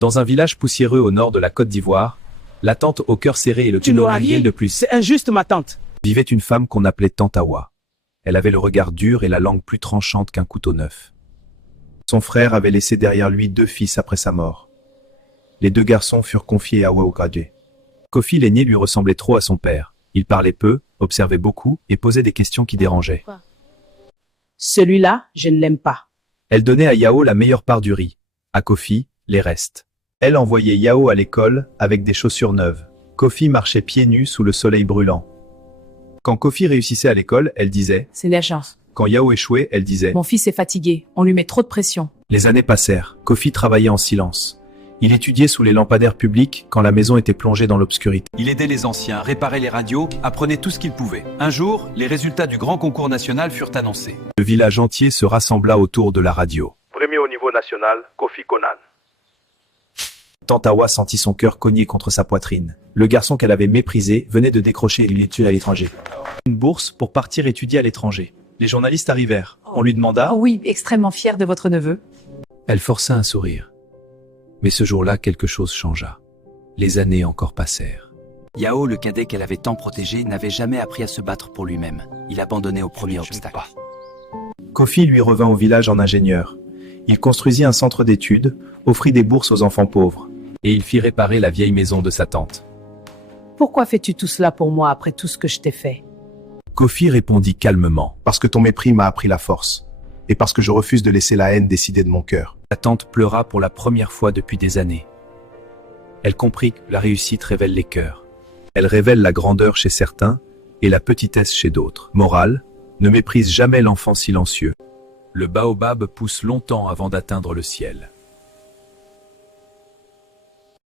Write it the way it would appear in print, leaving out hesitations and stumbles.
Dans un village poussiéreux au nord de la Côte d'Ivoire, la tante au cœur serré et le Tu n'auras rien de plus C'est injuste, ma tante. vivait une femme qu'on appelait Tante Awa. Elle avait le regard dur et la langue plus tranchante qu'un couteau neuf. Son frère avait laissé derrière lui 2 fils après sa mort. Les 2 garçons furent confiés à Awa Okadje. Kofi l'aîné lui ressemblait trop à son père. Il parlait peu, observait beaucoup et posait des questions qui dérangeaient. Celui-là, je ne l'aime pas. Elle donnait à Yao la meilleure part du riz, à Kofi, les restes. Elle envoyait Yao à l'école avec des chaussures neuves. Kofi marchait pieds nus sous le soleil brûlant. Quand Kofi réussissait à l'école, elle disait C'est la chance. « Quand Yao échouait, elle disait Mon fils est fatigué, on lui met trop de pression. » Les années passèrent. Kofi travaillait en silence. Il étudiait sous les lampadaires publics quand la maison était plongée dans l'obscurité. Il aidait les anciens, réparait les radios, apprenait tout ce qu'il pouvait. Un jour, les résultats du grand concours national furent annoncés. Le village entier se rassembla autour de la radio. Premier au niveau national, Kofi Conan. Tante Awa sentit son cœur cogner contre sa poitrine. Le garçon qu'elle avait méprisé venait de décrocher une étude à l'étranger. Une bourse pour partir étudier à l'étranger. Les journalistes arrivèrent. On lui demanda. Oh oui, extrêmement fier de votre neveu. Elle força un sourire. Mais ce jour-là, quelque chose changea. Les années encore passèrent. Yao, le cadet qu'elle avait tant protégé, n'avait jamais appris à se battre pour lui-même. Il abandonnait au premier obstacle. Kofi lui revint au village en ingénieur. Il construisit un centre d'études, offrit des bourses aux enfants pauvres. Et il fit réparer la vieille maison de sa tante. Pourquoi fais-tu tout cela pour moi après tout ce que je t'ai fait? Kofi répondit calmement. Parce que ton mépris m'a appris la force. Et parce que je refuse de laisser la haine décider de mon cœur. La tante pleura pour la première fois depuis des années. Elle comprit que la réussite révèle les cœurs. Elle révèle la grandeur chez certains et la petitesse chez d'autres. Morale, ne méprise jamais l'enfant silencieux. Le baobab pousse longtemps avant d'atteindre le ciel.